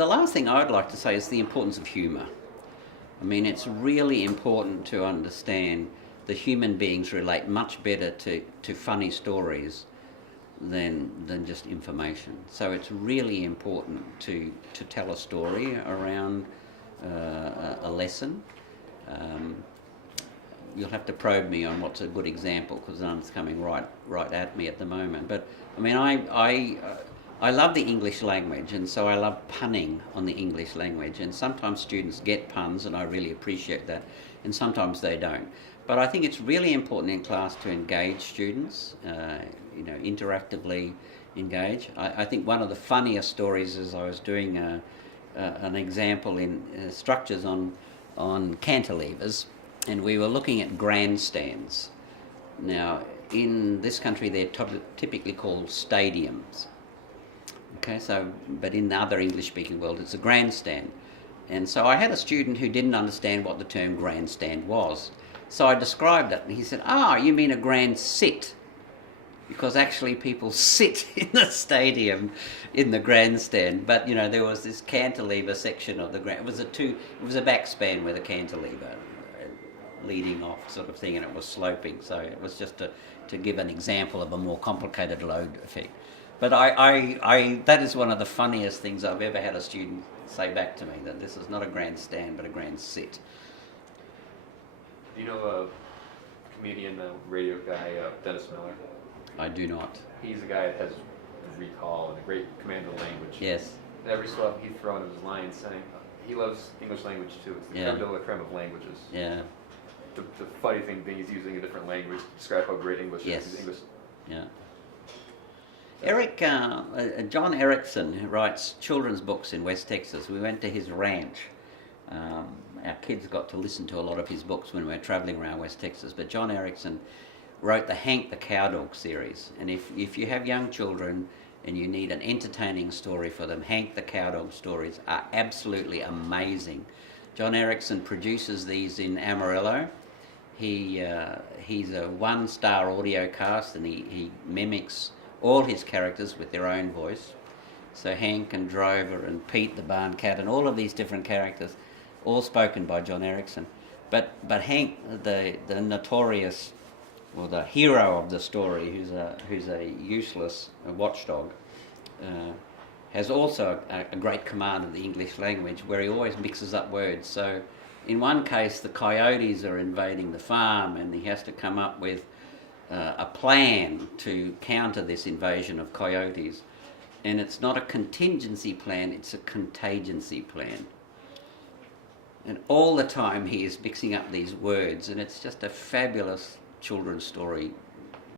The last thing I'd like to say is the importance of humour. I mean, it's really important to understand that human beings relate much better to funny stories than just information. So it's really important to tell a story around a lesson. You'll have to probe me on what's a good example, because none's coming right at me at the moment. But I mean, I love the English language, and so I love punning on the English language. And sometimes students get puns, and I really appreciate that, and sometimes they don't. But I think it's really important in class to engage students, interactively engage. I think one of the funniest stories is I was doing an example in structures on cantilevers, and we were looking at grandstands. Now, in this country, they're typically called stadiums. Okay, but in the other English-speaking world, it's a grandstand. And so I had a student who didn't understand what the term grandstand was. So I described it, and he said, you mean a grand sit? Because actually people sit in the stadium in the grandstand. But, there was this cantilever section of the grand. It was a backspan with a cantilever leading off sort of thing, and it was sloping. So it was just to give an example of a more complicated load effect. But that is one of the funniest things I've ever had a student say back to me, that this is not a grandstand but a grand sit. Do you know a comedian, radio guy, Dennis Miller? I do not. He's a guy that has recall and a great command of the language. Yes. And every so often he'd throw in his line saying he loves English language too. It's the creme de la creme of languages. Yeah. The funny thing being he's using a different language to describe how great English is. English. Yeah. John Erickson, who writes children's books in West Texas, we went to his ranch. Our kids got to listen to a lot of his books when we were travelling around West Texas, but John Erickson wrote the Hank the Cowdog series. And if you have young children and you need an entertaining story for them, Hank the Cowdog stories are absolutely amazing. John Erickson produces these in Amarillo. He's a one-star audio cast, and he mimics all his characters with their own voice. So Hank and Drover and Pete the barn cat and all of these different characters, all spoken by John Erickson. But Hank, the notorious, or the hero of the story, who's a useless watchdog, has also a great command of the English language, where he always mixes up words. So in one case, the coyotes are invading the farm, and he has to come up with a plan to counter this invasion of coyotes. And it's not a contingency plan, it's a contingency plan. And all the time he is mixing up these words, and it's just a fabulous children's story